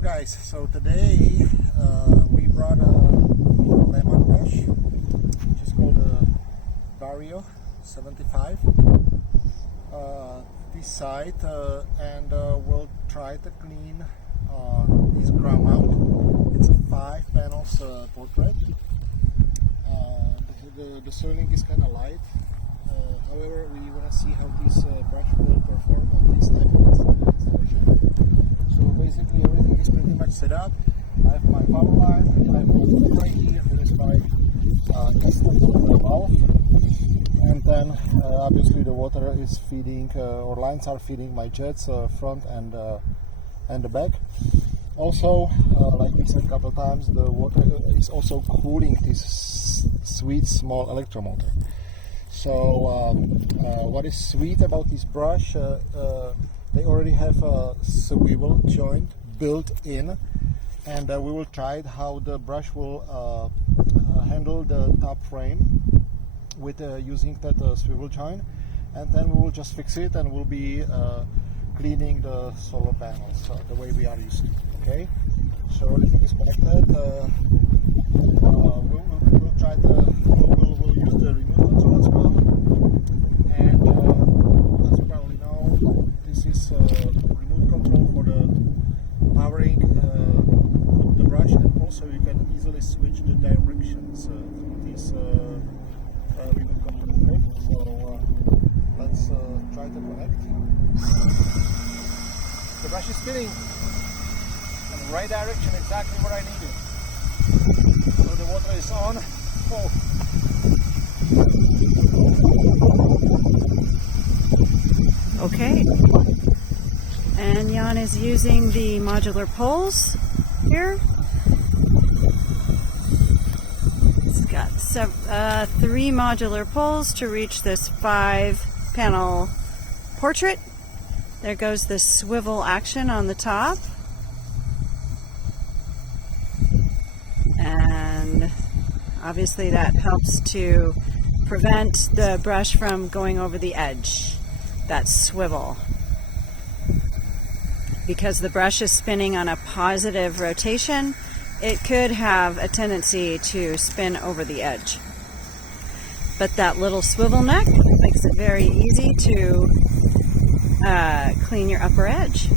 guys, so today we brought a lemon brush, which is called a Vario 75, this side, and we'll try to clean this ground mount. It's a 5 panels portrait. The soiling is kind of light. However, we want to see how this brush will perform on this type of installation. So basically everything is pretty much set up. I have my power line, I have my water right here, there is my valve, and then obviously the water is feeding, or lines are feeding my jets front and the back. Also, like we said a couple times, the water is also cooling this sweet small electromotor. So what is sweet about this brush, they already have a swivel joint built in, and we will try how the brush will handle the top frame with using that swivel joint, and then we will just fix it and we'll be cleaning the solar panels the way we are used to. Okay, so everything is connected. We'll try we'll use the remote control as well, and as you probably know, this is remote control for the powering the brush, and also you can easily switch the directions through this remote control. Okay? So let's try to connect. The brush is spinning in the right direction, exactly where I need it. So the water is on. Oh. Okay, and Jan is using the modular poles here. It's got 3 modular poles to reach this 5-panel portrait. There goes the swivel action on the top. And obviously that helps to prevent the brush from going over the edge, that swivel. Because the brush is spinning on a positive rotation, it could have a tendency to spin over the edge. But that little swivel neck makes it very easy to clean your upper edge.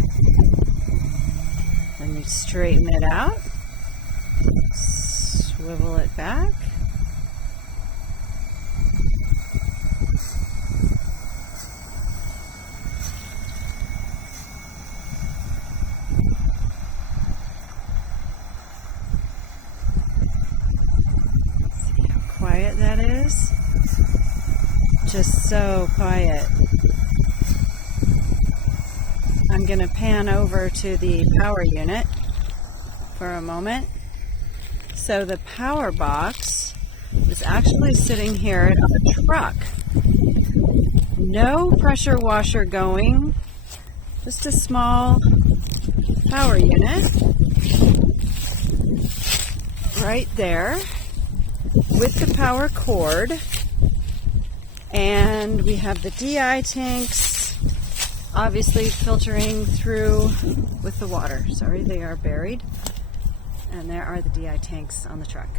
Then you straighten it out, swivel it back. See how quiet that is? Just so quiet. I'm going to pan over to the power unit for a moment. So the power box is actually sitting here on a truck. No pressure washer going, just a small power unit right there with the power cord. And we have the DI tanks obviously filtering through with the water. Sorry, they are buried. And there are the DI tanks on the truck.